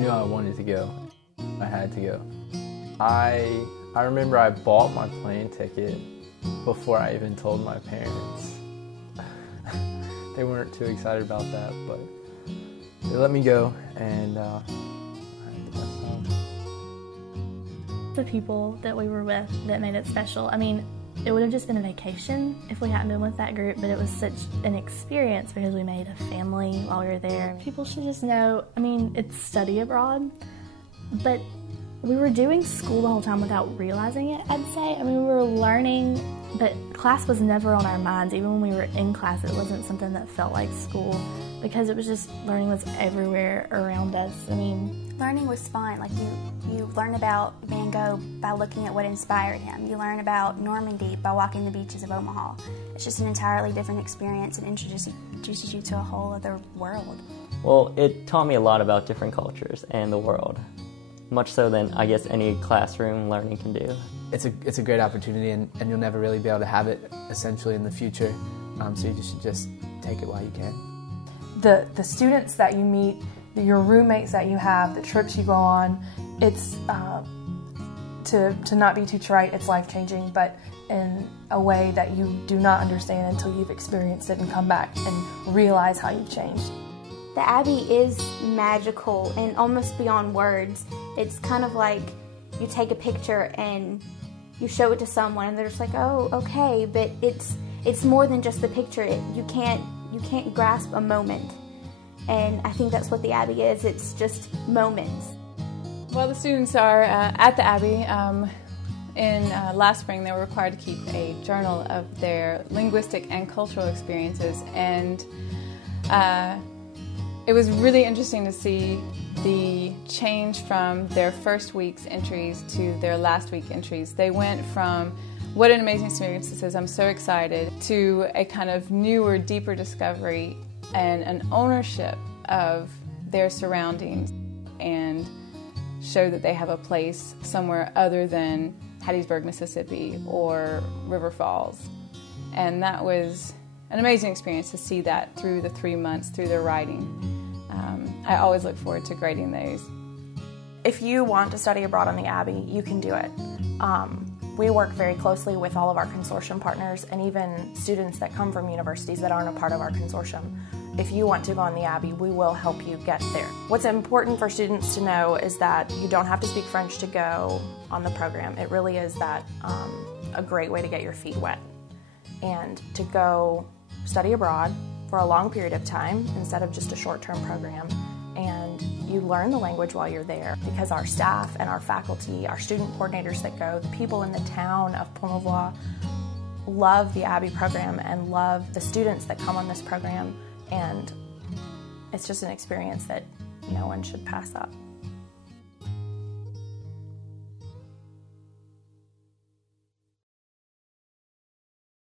knew I wanted to go. I had to go. I remember I bought my plane ticket before I even told my parents. They weren't too excited about that, but they let me go, and I had the best time. The people that we were with that made it special. I mean, it would have just been a vacation if we hadn't been with that group, but it was such an experience because we made a family while we were there. People should just know, I mean, it's study abroad, but we were doing school the whole time without realizing it, I'd say. I mean, we were learning, but class was never on our minds. Even when we were in class, it wasn't something that felt like school because it was just, learning was everywhere around us. I mean, learning was fun. Like you learn about Van Gogh by looking at what inspired him. You learn about Normandy by walking the beaches of Omaha. It's just an entirely different experience and introduces you to a whole other world. Well, it taught me a lot about different cultures and the world, much so than I guess any classroom learning can do. It's a great opportunity, and you'll never really be able to have it essentially in the future, so you should just take it while you can. The students that you meet, your roommates that you have, the trips you go on, it's, to not be too trite, it's life-changing, but in a way that you do not understand until you've experienced it and come back and realize how you've changed. The Abbey is magical and almost beyond words. It's kind of like you take a picture and you show it to someone and they're just like, oh, okay, but it's more than just the picture. You can't grasp a moment. And I think that's what the Abbey is. It's just moments. Well, the students are at the Abbey. Last spring, they were required to keep a journal of their linguistic and cultural experiences, and it was really interesting to see the change from their first week's entries to their last week entries. They went from what an amazing experience this is, I'm so excited, to a kind of newer, deeper discovery and an ownership of their surroundings, and show that they have a place somewhere other than Hattiesburg, Mississippi or River Falls. And that was an amazing experience to see that through the 3 months, through their writing. I always look forward to grading those. If you want to study abroad on the Abbey, you can do it. We work very closely with all of our consortium partners and even students that come from universities that aren't a part of our consortium. If you want to go on the Abbey, we will help you get there. What's important for students to know is that you don't have to speak French to go on the program. It really is that a great way to get your feet wet and to go study abroad for a long period of time instead of just a short-term program. And you learn the language while you're there because our staff and our faculty, our student coordinators that go, the people in the town of Pont-Mauvois love the Abbey program and love the students that come on this program, and it's just an experience that no one should pass up.